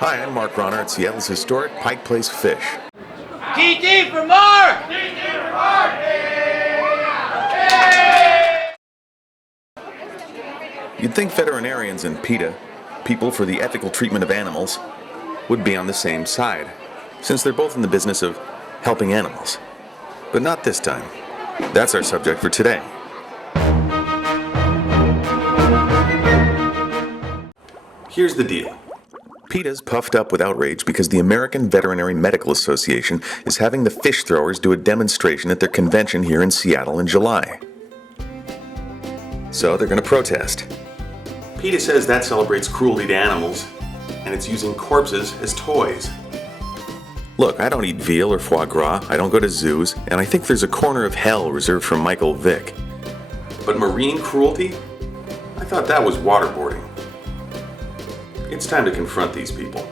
Hi, I'm Mark Rahner at Seattle's historic Pike Place Fish. TT for Mark! TT for Mark! You'd think veterinarians and PETA, people for the ethical treatment of animals, would be on the same side, since they're both in the business of helping animals. But not this time. That's our subject for today. Here's the deal. PETA's puffed up with outrage because the American Veterinary Medical Association is having the fish throwers do a demonstration at their convention here in Seattle in July. So they're going to protest. PETA says that celebrates cruelty to animals, and it's using corpses as toys. Look, I don't eat veal or foie gras, I don't go to zoos, and I think there's a corner of hell reserved for Michael Vick. But marine cruelty? I thought that was waterboarding. It's time to confront these people.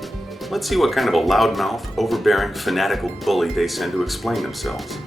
Let's see what kind of a loudmouth, overbearing, fanatical bully they send to explain themselves.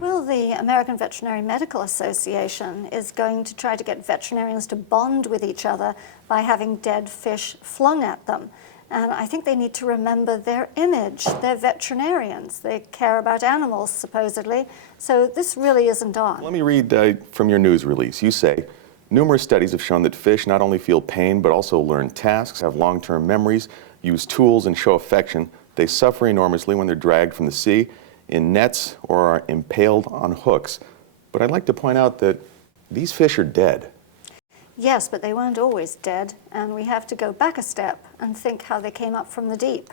Well, the American Veterinary Medical Association is going to try to get veterinarians to bond with each other by having dead fish flung at them. And I think they need to remember their image. They're veterinarians. They care about animals, supposedly. So this really isn't on. Let me read from your news release. You say, numerous studies have shown that fish not only feel pain, but also learn tasks, have long-term memories, use tools, and show affection. They suffer enormously when they're dragged from the sea, in nets, or are impaled on hooks. But I'd like to point out that these fish are dead. Yes, but they weren't always dead, and we have to go back a step and think how they came up from the deep.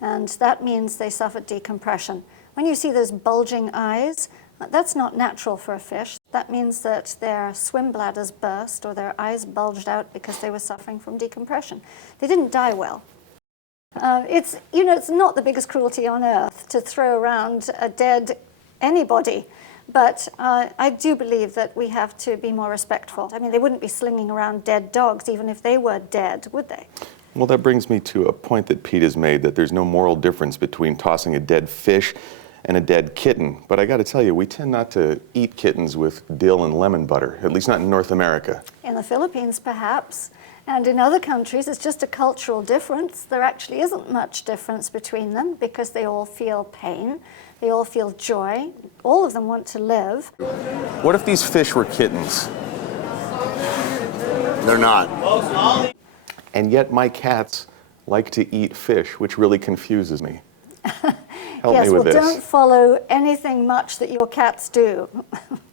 And that means they suffered decompression. When you see those bulging eyes, that's not natural for a fish. That means that their swim bladders burst or their eyes bulged out because they were suffering from decompression. They didn't die well. It's not the biggest cruelty on earth to throw around a dead anybody, but I do believe that we have to be more respectful. I mean, they wouldn't be slinging around dead dogs even if they were dead, would they? Well, that brings me to a point that PETA's made, that there's no moral difference between tossing a dead fish and a dead kitten. But I got to tell you, we tend not to eat kittens with dill and lemon butter, at least not in North America. In the Philippines, perhaps. And in other countries, it's just a cultural difference. There actually isn't much difference between them because they all feel pain, they all feel joy, all of them want to live. What if these fish were kittens? They're not. And yet my cats like to eat fish, which really confuses me. Help Yes, me with well, this. don't follow anything much that your cats do.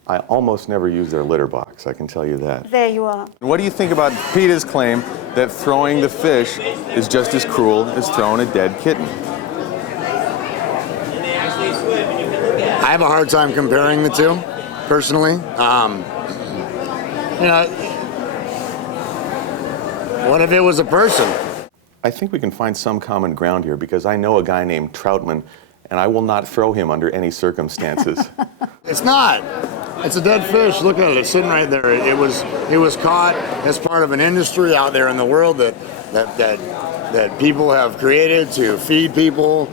I almost never use their litter box, I can tell you that. There you are. What do you think about PETA's claim that throwing the fish is just as cruel as throwing a dead kitten? I have a hard time comparing the two, personally. What if it was a person? I think we can find some common ground here because I know a guy named Troutman, and I will not throw him under any circumstances. It's not. It's a dead fish. Look at it. It's sitting right there. It was caught as part of an industry out there in the world that people have created to feed people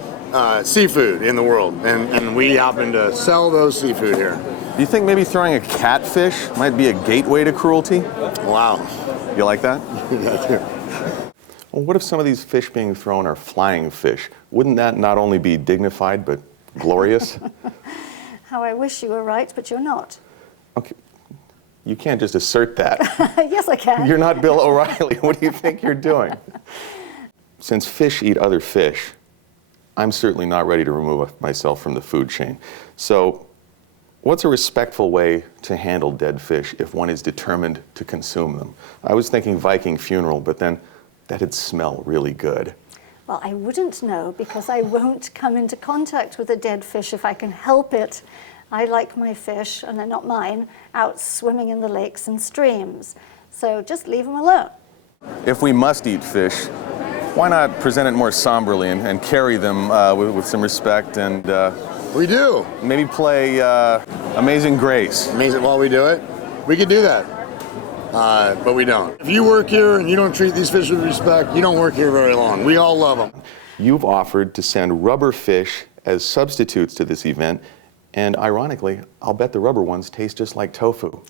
seafood in the world, and we happen to sell those seafood here. Do you think maybe throwing a catfish might be a gateway to cruelty? Wow. You like that? Yeah, too. Well, what if some of these fish being thrown are flying fish? Wouldn't that not only be dignified, but glorious? How I wish you were right, but you're not. Okay, you can't just assert that. Yes, I can. You're not Bill O'Reilly. What do you think you're doing? Since fish eat other fish, I'm certainly not ready to remove myself from the food chain. So, what's a respectful way to handle dead fish if one is determined to consume them? I was thinking Viking funeral, but then that'd smell really good. Well, I wouldn't know because I won't come into contact with a dead fish if I can help it. I like my fish, and they're not mine, out swimming in the lakes and streams. So just leave them alone. If we must eat fish, why not present it more somberly and carry them with some respect and We do. maybe play Amazing Grace? Amazing. While we do it, we could do that. But we don't. If you work here and you don't treat these fish with respect, you don't work here very long. We all love them. You've offered to send rubber fish as substitutes to this event, and ironically, I'll bet the rubber ones taste just like tofu.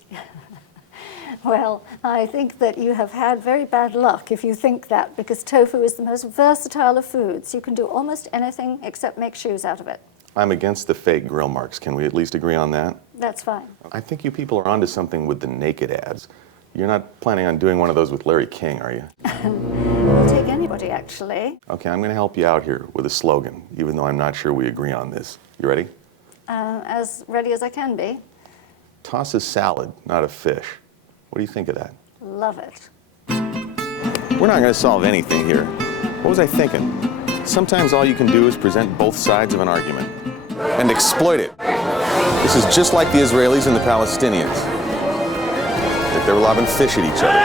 Well, I think that you have had very bad luck if you think that, because tofu is the most versatile of foods. You can do almost anything except make shoes out of it. I'm against the fake grill marks. Can we at least agree on that? That's fine. I think you people are onto something with the naked ads. You're not planning on doing one of those with Larry King, are you? We'll take anybody, actually. Okay, I'm going to help you out here with a slogan, even though I'm not sure we agree on this. You ready? As ready as I can be. Toss a salad, not a fish. What do you think of that? Love it. We're not going to solve anything here. What was I thinking? Sometimes all you can do is present both sides of an argument and exploit it. This is just like the Israelis and the Palestinians. Like they were lobbing fish at each other.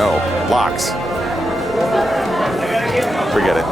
Oh, locks. Forget it.